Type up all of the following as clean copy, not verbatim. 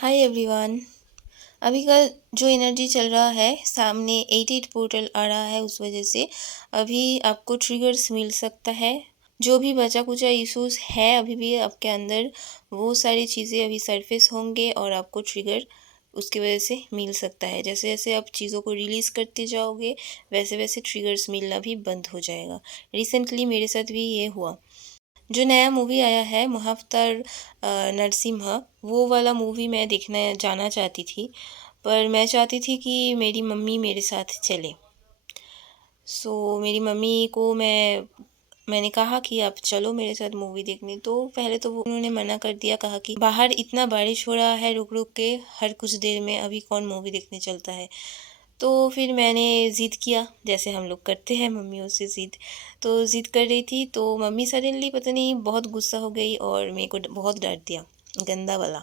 Hi everyone. अभी का जो एनर्जी चल रहा है, सामने 88 पोर्टल आ रहा है, उस वजह से अभी आपको ट्रिगर्स मिल सकता है। जो भी बचा कुचा इश्यूज है अभी भी आपके अंदर, वो सारी चीज़ें अभी सरफेस होंगे और आपको ट्रिगर उसकी वजह से मिल सकता है। जैसे जैसे आप चीज़ों को रिलीज़ करते जाओगे, वैसे वैसे ट्रिगर्स मिलना भी बंद हो जाएगा। रिसेंटली मेरे साथ भी ये हुआ। जो नया मूवी आया है महाअवतार नरसिम्हा, वो वाला मूवी मैं देखने जाना चाहती थी, पर मैं चाहती थी कि मेरी मम्मी मेरे साथ चले। मेरी मम्मी को मैंने कहा कि आप चलो मेरे साथ मूवी देखने। तो पहले तो वो उन्होंने मना कर दिया, कहा कि बाहर इतना बारिश हो रहा है रुक रुक के, हर कुछ देर में अभी कौन मूवी देखने चलता है। तो फिर मैंने ज़िद किया, जैसे हम लोग करते हैं मम्मियों से ज़िद। तो ज़िद कर रही थी तो मम्मी सडनली पता नहीं बहुत गुस्सा हो गई और मेरे को बहुत डांट दिया, गंदा वाला।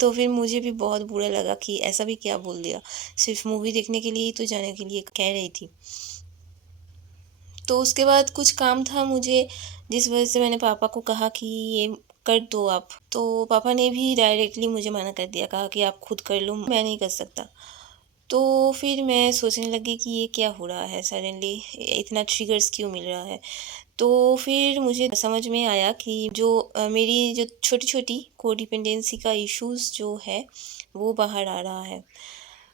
तो फिर मुझे भी बहुत बुरा लगा कि ऐसा भी क्या बोल दिया, सिर्फ मूवी देखने के लिए ही तो जाने के लिए कह रही थी। तो उसके बाद कुछ काम था मुझे, जिस वजह से मैंने पापा को कहा कि ये कर दो आप। तो पापा ने भी डायरेक्टली मुझे मना कर दिया, कहा कि आप खुद कर लो, मैं नहीं कर सकता। तो फिर मैं सोचने लगी कि ये क्या हो रहा है, सडनली इतना ट्रिगर्स क्यों मिल रहा है। तो फिर मुझे समझ में आया कि जो मेरी जो छोटी छोटी कोडिपेंडेंसी का इश्यूज जो है, वो बाहर आ रहा है।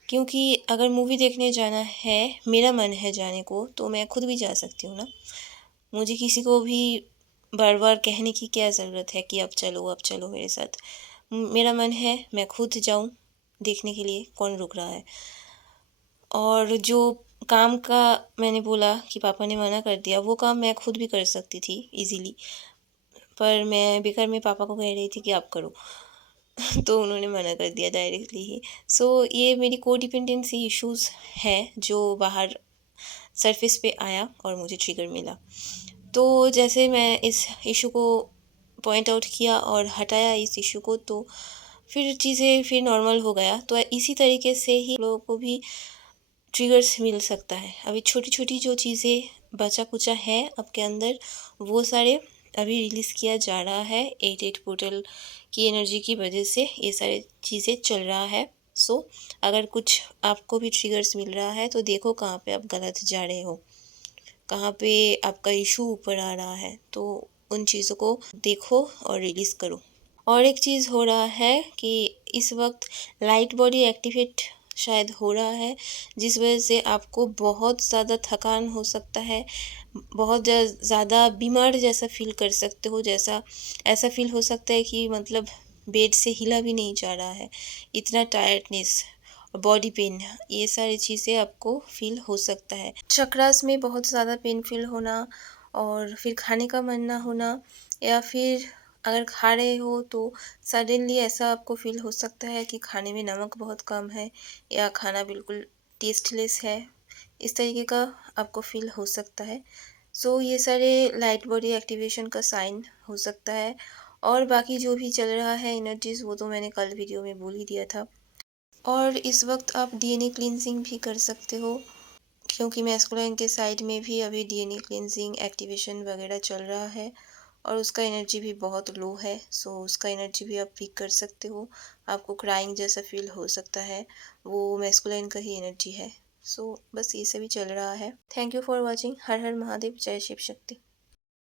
क्योंकि अगर मूवी देखने जाना है, मेरा मन है जाने को, तो मैं खुद भी जा सकती हूँ ना। मुझे किसी को भी बार बार कहने की क्या ज़रूरत है कि अब चलो मेरे साथ। मेरा मन है, मैं खुद जाऊँ देखने के लिए, कौन रुक रहा है। और जो काम का मैंने बोला कि पापा ने मना कर दिया, वो काम मैं खुद भी कर सकती थी इजीली, पर मैं बेकार में पापा को कह रही थी कि आप करो। तो उन्होंने मना कर दिया डायरेक्टली ही। ये मेरी कोडिपेंडेंसी इश्यूज़ है जो बाहर सरफेस पे आया और मुझे ट्रिगर मिला। तो जैसे मैं इस इशू को पॉइंट आउट किया और हटाया इस इशू को, तो फिर चीज़ें फिर नॉर्मल हो गया। तो इसी तरीके से ही लोगों को भी ट्रिगर्स मिल सकता है। अभी छोटी-छोटी जो चीज़ें बचा-कुचा है आपके अंदर, वो सारे अभी रिलीज़ किया जा रहा है। 88 पोर्टल की एनर्जी की वजह से ये सारी चीज़ें चल रहा है। अगर कुछ आपको भी ट्रिगर्स मिल रहा है, तो देखो कहाँ पे आप गलत जा रहे हो, कहाँ पे आपका इशू ऊपर आ रहा है, तो उन चीज़ों को देखो और रिलीज़ करो। और एक चीज़ हो रहा है कि इस वक्त लाइट बॉडी एक्टिवेट शायद हो रहा है, जिस वजह से आपको बहुत ज़्यादा थकान हो सकता है, बहुत ज़्यादा बीमार जैसा फ़ील कर सकते हो। ऐसा फ़ील हो सकता है कि मतलब बेड से हिला भी नहीं जा रहा है, इतना टायर्डनेस, बॉडी पेन, ये सारी चीज़ें आपको फ़ील हो सकता है। चक्रास में बहुत ज़्यादा पेन फ़ील होना, और फिर खाने का मन ना होना, या फिर अगर खा रहे हो तो सडनली ऐसा आपको फ़ील हो सकता है कि खाने में नमक बहुत कम है, या खाना बिल्कुल टेस्टलेस है। इस तरीके का आपको फ़ील हो सकता है। ये सारे लाइट बॉडी एक्टिवेशन का साइन हो सकता है। और बाकी जो भी चल रहा है एनर्जीज़, वो तो मैंने कल वीडियो में बोल ही दिया था। और इस वक्त आप डीएनए क्लींजिंग भी कर सकते हो, क्योंकि मैस्कुलाइन के साइड में भी अभी डीएनए क्लींजिंग एक्टिवेशन वगैरह चल रहा है, और उसका एनर्जी भी बहुत लो है। उसका एनर्जी भी आप पिक कर सकते हो। आपको क्राइंग जैसा फील हो सकता है, वो मैस्कुलाइन का ही एनर्जी है। बस ये सभी चल रहा है। Thank you for watching. हर हर महादेव, जय शिव शक्ति।